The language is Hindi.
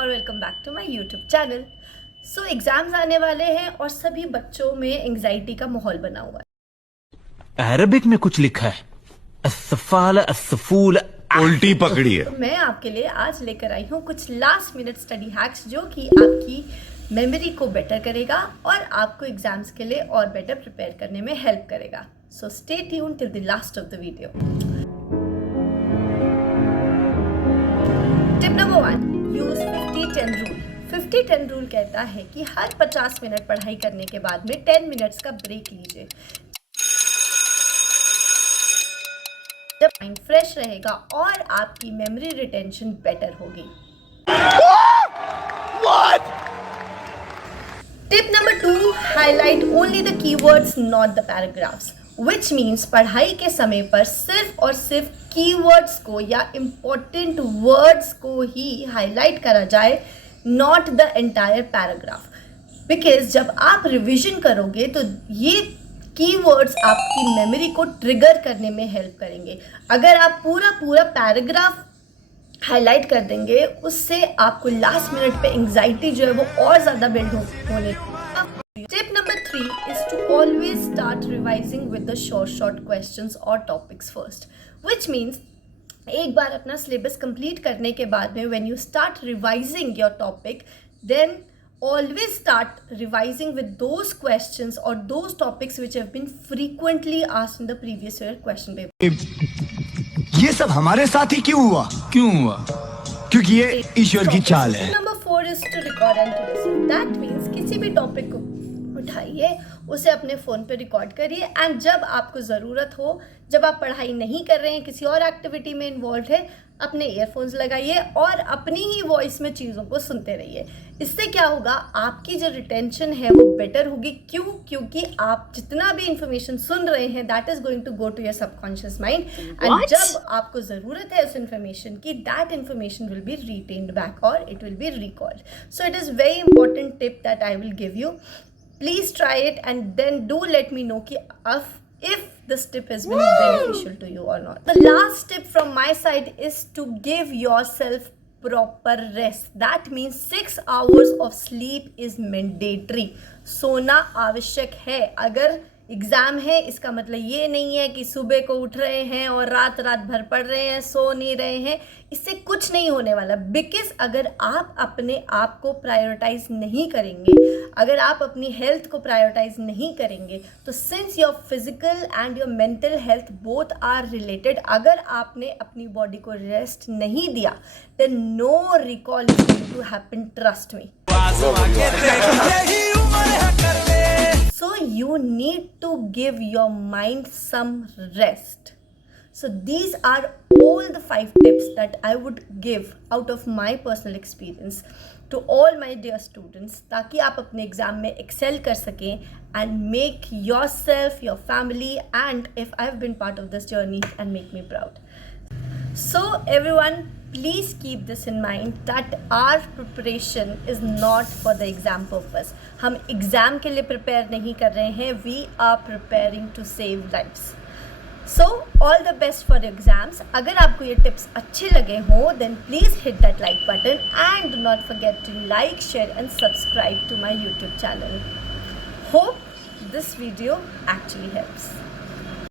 और welcome back to my YouTube channel. So exams आने वाले हैं और सभी बच्चों में एंग्जाइटी का माहौल बना हुआ है। अरबिक में कुछ लिखा है, अस्सफाल अस्सफूल। उल्टी पकड़ी है। तो मैं आपके लिए आज लेकर आई हूँ कुछ लास्ट मिनट स्टडी हैक्स जो कि आपकी मेमोरी को बेटर करेगा और आपको एग्जाम्स के लिए और बेटर प्रिपेयर करने में हेल्प करेगा। So stay tuned till the last of the video. Tip number 1, use 50-10 rule. 50-10 rule कहता है कि हर 50 मिनट पढ़ाई करने के बाद में 10 मिनट्स का ब्रेक लीजिए। जब माइंड फ्रेश रहेगा और आपकी मेमोरी रिटेंशन बेटर होगी। Tip number 2, highlight only the keywords not the paragraphs, which means पढ़ाई के समय पर सिर्फ और सिर्फ कीवर्ड्स को या इम्पोर्टेंट वर्ड्स को ही हाईलाइट करा जाए, not the entire paragraph. Because जब आप रिविजन करोगे तो ये कीवर्ड्स आपकी मेमोरी को ट्रिगर करने में हेल्प करेंगे। अगर आप पूरा पैराग्राफ हाईलाइट कर देंगे, उससे आपको लास्ट मिनट पे एंग्जाइटी जो है वो और ज़्यादा बिल्ड होने। Tip number 3 is to always start revising with the short questions or topics first, which means एक बार अपना सिलेबस कंप्लीट करने के बाद में when you start revising your topic, then always start revising with those questions or those topics which have been frequently asked in the previous year question paper. ये सब हमारे साथ ही क्यों हुआ? क्योंकि ये ईश्वर की चाल है। Number 4 is to record and to listen. That means किसी भी टॉपिक को उठाइए, उसे अपने फ़ोन पे रिकॉर्ड करिए एंड जब आपको ज़रूरत हो, जब आप पढ़ाई नहीं कर रहे हैं, किसी और एक्टिविटी में इन्वॉल्व है, अपने ईयरफोन्स लगाइए और अपनी ही वॉइस में चीज़ों को सुनते रहिए। इससे क्या होगा, आपकी जो रिटेंशन है वो बेटर होगी। क्यों? क्योंकि आप जितना भी इंफॉर्मेशन सुन रहे हैं that is going to go to your subconscious mind and जब आपको ज़रूरत है उस इन्फॉर्मेशन की, that information will be retained back और it will be recalled. So it is very important tip that I will give you. Please try it and then do let me know if this tip has been beneficial to you or not. The last tip from my side is to give yourself proper rest. That means 6 hours of sleep is mandatory. सोना आवश्यक है। अगर एग्ज़ाम है इसका मतलब ये नहीं है कि सुबह को उठ रहे हैं और रात भर पढ़ रहे हैं, सो नहीं रहे हैं। इससे कुछ नहीं होने वाला। बिकॉज अगर आप अपने आप को प्रायोरिटाइज नहीं करेंगे, अगर आप अपनी हेल्थ को प्रायोरिटाइज नहीं करेंगे, तो since your physical and your mental health both are related, अगर आपने अपनी बॉडी को रेस्ट नहीं दिया, then no recall is going to happen, trust me. So you need to give your mind some rest. So these are all the 5 tips that I would give out of my personal experience to all my dear students, ताकि आप अपने एग्ज़ाम में excel कर सकें and make yourself, your family and if I've been part of this journey and make me proud. So everyone, please keep this in mind that our preparation is not for the exam purpose. हम एग्ज़ाम के लिए प्रिपेयर नहीं कर रहे हैं, we are preparing to save lives. So all the best for exams. अगर आपको ये टिप्स अच्छे लगे हों, then please hit that like button and do not forget to like, share and subscribe to my YouTube channel. Hope this video actually helps.